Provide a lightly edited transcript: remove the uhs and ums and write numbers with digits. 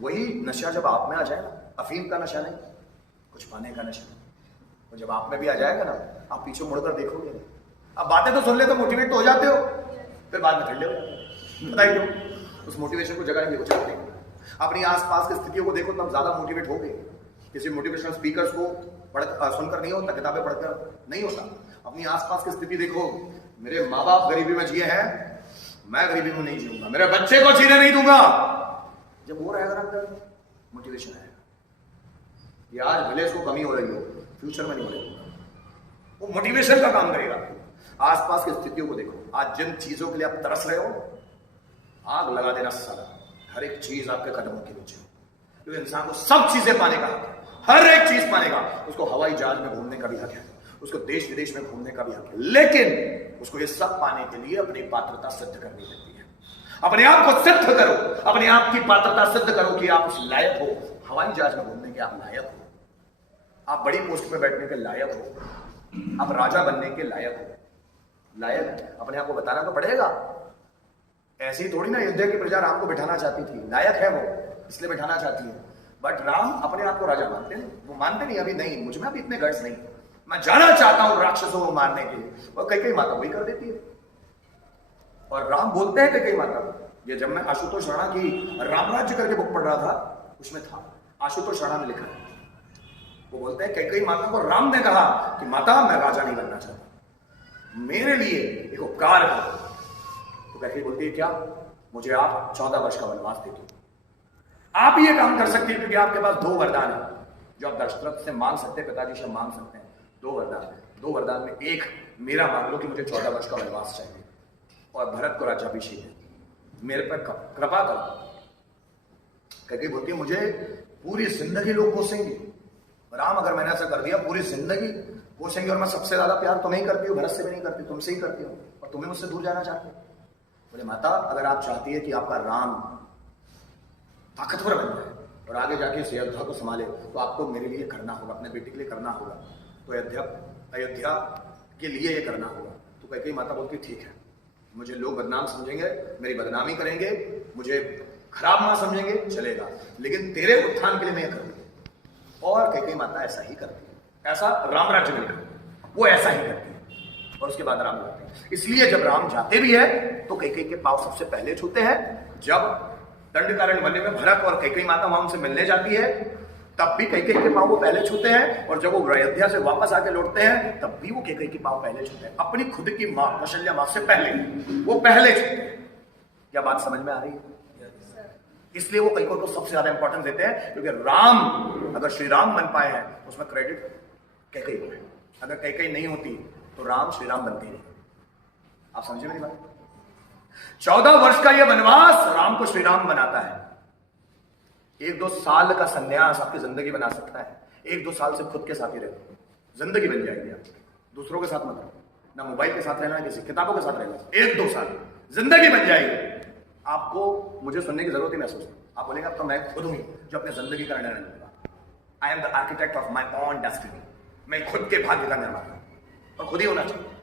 वही नशा जब आप में आ जाए ना, अफीम का नशा नहीं, कुछ पाने का नशा, और जब आप में भी आ जाएगा ना, आप पीछे मुड़कर देखोगे, आप बातें तो सुन ले तो मोटिवेट तो हो जाते हो, फिर बाद में ठंडे हो जाते हो। बताइए क्यों? उस मोटिवेशन को जगह नहीं कुछ करते। अपनी आसपास की स्थितियों को देखो तब ज्यादा मोटिवेट हो गए। किसी मोटिवेशनल स्पीकर्स को सुनकर नहीं होता, किताबें पढ़कर नहीं होता। अपनी आसपास की स्थिति देखो, मेरे माँ बाप गरीबी में जिए हैं, मैं गरीबी में नहीं जीऊंगा, मेरे बच्चे को जीने नहीं दूंगा। जब वो रहेगा अंदर, मोटिवेशन आएगा। ये आज भले इसको कमी हो रही हो, फ्यूचर में नहीं होगा। वो मोटिवेशन का काम करेगा। आसपास की स्थितियों को देखो, आज जिन चीजों के लिए आप तरस रहे हो, आग लगा देना साला। हर एक चीज आपके कदमों के नीचे, क्योंकि इंसान को सब चीजें पाने का हक है, हर एक चीज पाने का। उसको हवाई जहाज में घूमने का भी हक है, उसको देश विदेश में घूमने का भी हक है, लेकिन उसको ये सब पाने के लिए अपनी पात्रता सिद्ध करनी पड़ती है। अपने आप को सिद्ध करो, अपने आप की पात्रता सिद्ध करो कि आप उस लायक हो, हवाई जहाज में घूमने के आप लायक हो, आप बड़ी पोस्ट पे बैठने के लायक हो, आप राजा बनने के लायक हो। लायक अपने आप को बताना तो पड़ेगा। ऐसी थोड़ी ना अयोध्या की प्रजा राम को बिठाना चाहती थी, लायक है वो इसलिए बिठाना चाहती है। बट राम अपने आप को राजा मानते हैं, वो मानते नहीं अभी, नहीं मुझ में अभी इतने गट्स नहीं, मैं जाना चाहता हूं राक्षसों को मारने के लिए। और कई माता वही कर देती है। और राम बोलते हैं कई माता, ये जब मैं आशुतोष राणा की राम राज्य करके बुक पढ़ रहा था, उसमें था, आशुतोष राणा ने लिखा है, वो बोलते हैं कई माता को राम ने कहा कि माता मैं राजा नहीं बनना चाहता, मेरे लिए एक उपकार करो। तो कैसे बोलती है, क्या मुझे आप 14 वर्ष का वनवास दे दो। आप ये काम कर सकते हैं क्योंकि आपके पास 2 वरदान है जो आप दशरथ से मांग सकते हैं, पिताजी से मांग सकते हैं। 2 वरदान है, 2 वरदान में एक मेरा मांग लो कि मुझे 14 वर्ष का वनवास चाहिए और भरत को राज्याभिषेक है, मेरे पर कृपा करो। कैके बोलती है मुझे पूरी जिंदगी लोग कोसेंगे, राम अगर मैंने ऐसा कर दिया पूरी जिंदगी कोसेंगे, और मैं सबसे ज्यादा प्यार तुम्हें ही करती हूँ, भरत से भी नहीं करती, तुमसे ही करती हूँ, और तुम्हें मुझसे दूर जाना चाहते हो। बोले माता अगर आप चाहती है कि आपका राम ताकतवर बन जाए और आगे जाके इस अयोध्या को संभाले, तो आपको मेरे लिए करना होगा, अपने बेटे के लिए करना होगा, तो अयोध्या के लिए ये करना होगा। तो कैकेयी माता बोलती ठीक है, मुझे लोग बदनाम समझेंगे, मेरी बदनामी करेंगे, मुझे खराब मां समझेंगे, चलेगा, लेकिन तेरे उत्थान के लिए मैं करूंगी। और कैकेयी माता ऐसा ही करती है, ऐसा राम राज्य में लिखा, वो ऐसा ही करती है। और उसके बाद राम जाते हैं। इसलिए जब राम जाते भी है तो कैकेयी के पांव सबसे पहले छूते हैं। जब दंडकारण्य वने में भरत और कैकेयी माता वहां उनसे मिलने जाती है, तब भी कैकेयी के पांव वो पहले छूते हैं, और जब वो अयोध्या से वापस आके लौटते हैं तब भी वो कैकेयी के पांव पहले छूते हैं। अपनी खुद की मां कौशल्या मां से पहले वो पहले छूते हैं। क्या बात समझ में आ रही है? इसलिए वो कैकेयी को सबसे ज्यादा इंपॉर्टेंस देते हैं, क्योंकि राम अगर श्री राम बन पाए हैं उसमें क्रेडिट कैकेयी को है। अगर कैकेयी नहीं होती तो राम श्री राम बनते नहीं। आप समझे मेरी बात? 14 वर्ष का यह वनवास राम को श्री राम बनाता है। 1-2 साल का संन्यास आपकी जिंदगी बना सकता है। 1-2 साल से खुद के साथ ही रहो, जिंदगी बन जाएगी आपकी। दूसरों के साथ मत रहो, ना मोबाइल के साथ रहना, किसी किताबों के साथ रहना। 1-2 साल जिंदगी बन जाएगी। आपको मुझे सुनने की जरूरत ही महसूस नहीं। आप बोलेंगे अब तो मैं खुद हूं जो अपने जिंदगी का निर्णय लूंगा। I am the architect of my own destiny. मैं खुद के भाग्य का निर्माता हूं, और खुद ही होना चाहिए।